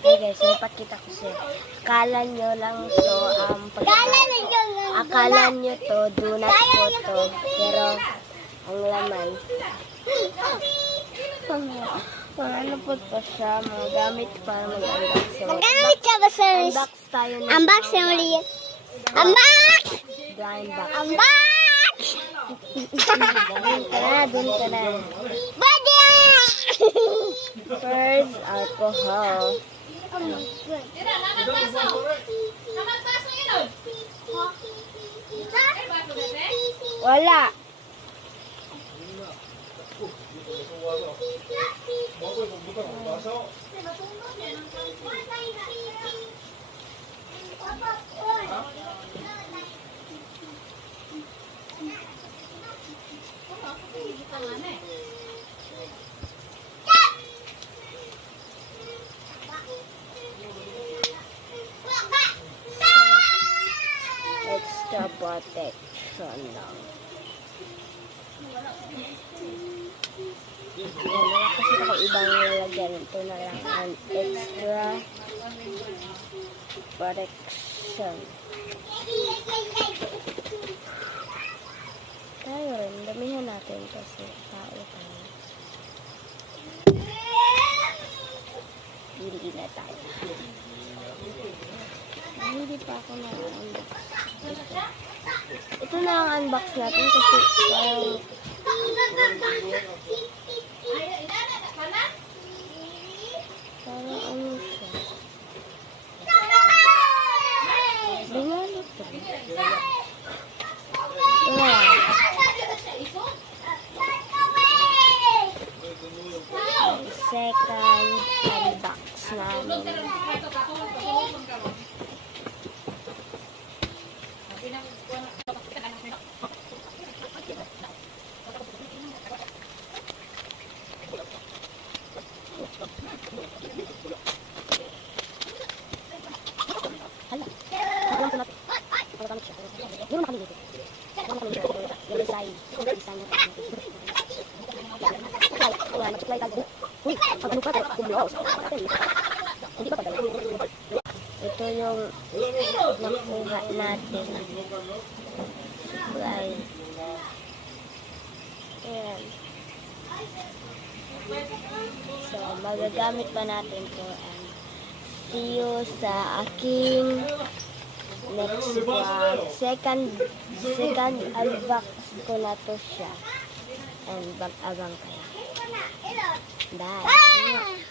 Hey guys, may pakita ko siya. Akala nyo lang to, akala nyo to, donut po to. Pero, ang laman, ano po to siya, magagamit para mag-unbox. So, Magamit ka ba sa... unbox tayo na. Unbox na ulit. Unbox! Blind box. Unbox! Dun ka na. Body! First, alcohol. Wala. Extra protection lang. Wala kasi ako ibang lalagyan. Ito na lang ang extra protection. Tayo rin, damihan natin kasi tao tayo. Hindi na tayo. Hindi pa ako na-unbox. Ito na ang unbox natin kasi parang ano siya. Bingalo to. Second unbox namin. Ito yung nakuha natin. Right. Ayan. So, magagamit pa natin to and see you sa aking next vlog. Second unbox ko na to siya. And abang kayo. Bye.